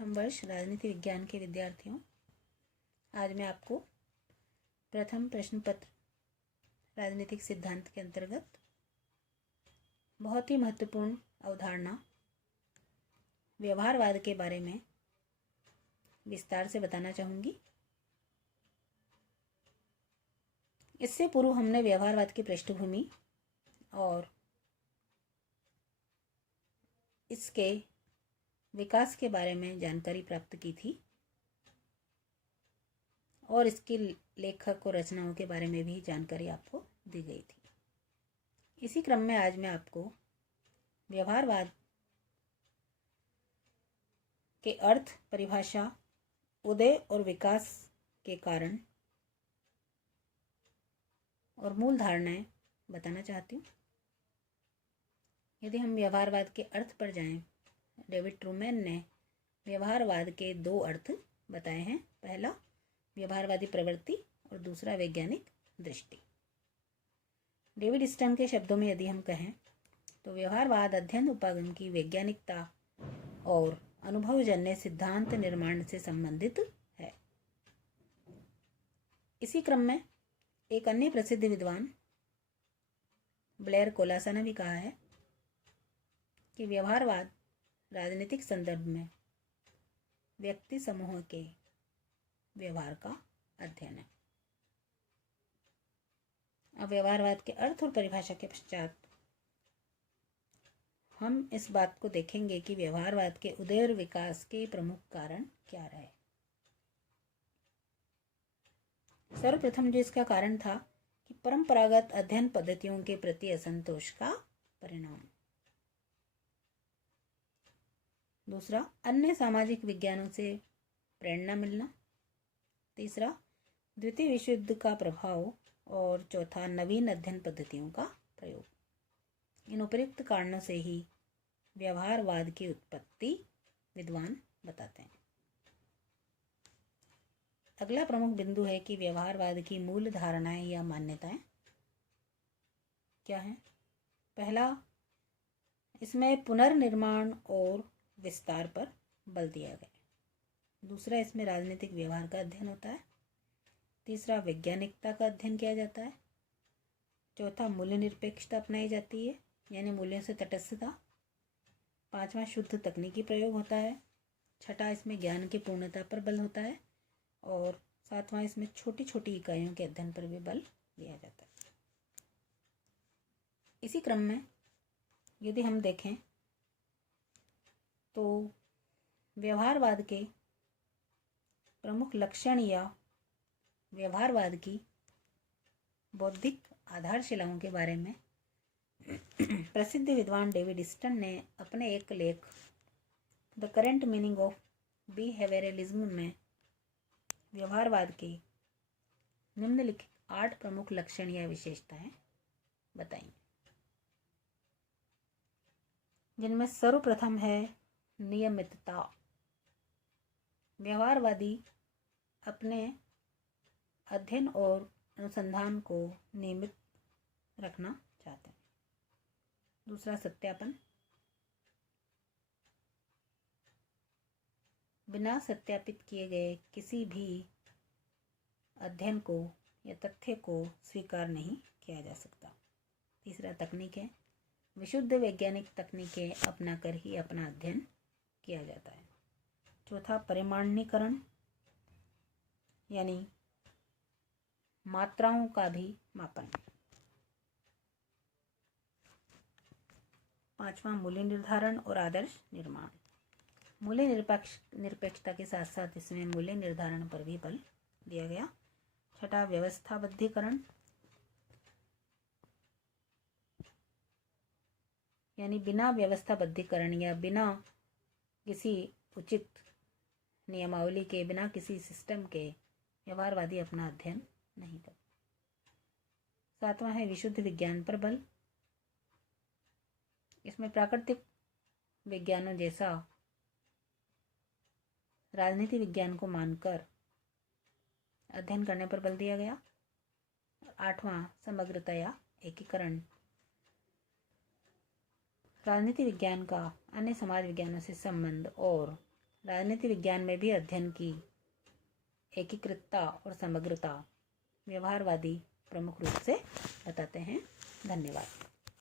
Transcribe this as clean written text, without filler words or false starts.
प्रथम वर्ष राजनीति विज्ञान के विद्यार्थियों, आज मैं आपको प्रथम प्रश्न पत्र राजनीतिक सिद्धांत के अंतर्गत बहुत ही महत्वपूर्ण अवधारणा व्यवहारवाद के बारे में विस्तार से बताना चाहूँगी। इससे पूर्व हमने व्यवहारवाद की पृष्ठभूमि और इसके विकास के बारे में जानकारी प्राप्त की थी और इसके लेखक और रचनाओं के बारे में भी जानकारी आपको दी गई थी। इसी क्रम में आज मैं आपको व्यवहारवाद के अर्थ, परिभाषा, उदय और विकास के कारण और मूल धारणाएं बताना चाहती हूँ। यदि हम व्यवहारवाद के अर्थ पर जाएं, डेविड ट्रूमैन ने व्यवहारवाद के दो अर्थ बताए हैं। पहला व्यवहारवादी प्रवृत्ति और दूसरा वैज्ञानिक दृष्टि। डेविड स्टर्न के शब्दों में यदि हम कहें तो व्यवहारवाद अध्ययन उपागम की वैज्ञानिकता और अनुभवजन्य सिद्धांत निर्माण से संबंधित है। इसी क्रम में एक अन्य प्रसिद्ध विद्वान ब्लेयर कोलासा ने भी कहा है कि व्यवहारवाद राजनीतिक संदर्भ में व्यक्ति समूह के व्यवहार का अध्ययन है। अब व्यवहारवाद के अर्थ और परिभाषा के पश्चात हम इस बात को देखेंगे कि व्यवहारवाद के उदय और विकास के प्रमुख कारण क्या रहे। सर्वप्रथम जो इसका कारण था कि परंपरागत अध्ययन पद्धतियों के प्रति असंतोष का परिणाम। दूसरा, अन्य सामाजिक विज्ञानों से प्रेरणा मिलना। तीसरा, द्वितीय विश्व युद्ध का प्रभाव। और चौथा, नवीन अध्ययन पद्धतियों का प्रयोग। इन उपयुक्त कारणों से ही व्यवहारवाद की उत्पत्ति विद्वान बताते हैं। अगला प्रमुख बिंदु है कि व्यवहारवाद की मूल धारणाएं या मान्यताएं क्या हैं। पहला, इसमें पुनर्निर्माण और विस्तार पर बल दिया गया। दूसरा, इसमें राजनीतिक व्यवहार का अध्ययन होता है। तीसरा, वैज्ञानिकता का अध्ययन किया जाता है। चौथा, मूल्य निरपेक्षता अपनाई जाती है, यानी मूल्यों से तटस्थता। पांचवा, शुद्ध तकनीकी प्रयोग होता है। छठा, इसमें ज्ञान की पूर्णता पर बल होता है। और सातवां, इसमें छोटी छोटी इकाइयों के अध्ययन पर भी बल दिया जाता है। इसी क्रम में यदि हम देखें तो व्यवहारवाद के प्रमुख लक्षण या व्यवहारवाद की बौद्धिक आधारशिलाओं के बारे में प्रसिद्ध विद्वान डेविड स्टर्न ने अपने एक लेख the current meaning of behaviourism में व्यवहारवाद के निम्नलिखित 8 प्रमुख लक्षण या विशेषताएं बताई, जिनमें सर्वप्रथम है नियमितता। व्यवहारवादी अपने अध्ययन और अनुसंधान को नियमित रखना चाहते हैं। दूसरा, सत्यापन। बिना सत्यापित किए गए किसी भी अध्ययन को या तथ्य को स्वीकार नहीं किया जा सकता। तीसरा, तकनीकें। विशुद्ध वैज्ञानिक तकनीकें अपनाकर ही अपना अध्ययन किया जाता है। चौथा, परिमाणीकरण, यानी मात्राओं का भी मापन। पांचवा, मूल्य निर्धारण और आदर्श निर्माण। मूल्य निरपेक्षता के साथ साथ इसमें मूल्य निर्धारण पर भी बल दिया गया। छठा, व्यवस्थाबद्धीकरण, यानी बिना व्यवस्थाबद्धीकरण या बिना किसी उचित नियमावली के, बिना किसी सिस्टम के व्यवहारवादी अपना अध्ययन नहीं करते। सातवां है विशुद्ध विज्ञान पर बल। इसमें प्राकृतिक विज्ञानों जैसा राजनीति विज्ञान को मानकर अध्ययन करने पर बल दिया गया। आठवां, समग्रता या एकीकरण। राजनीति विज्ञान का अन्य समाज विज्ञानों से संबंध और राजनीति विज्ञान में भी अध्ययन की एकीकृतता और समग्रता व्यवहारवादी प्रमुख रूप से बताते हैं। धन्यवाद।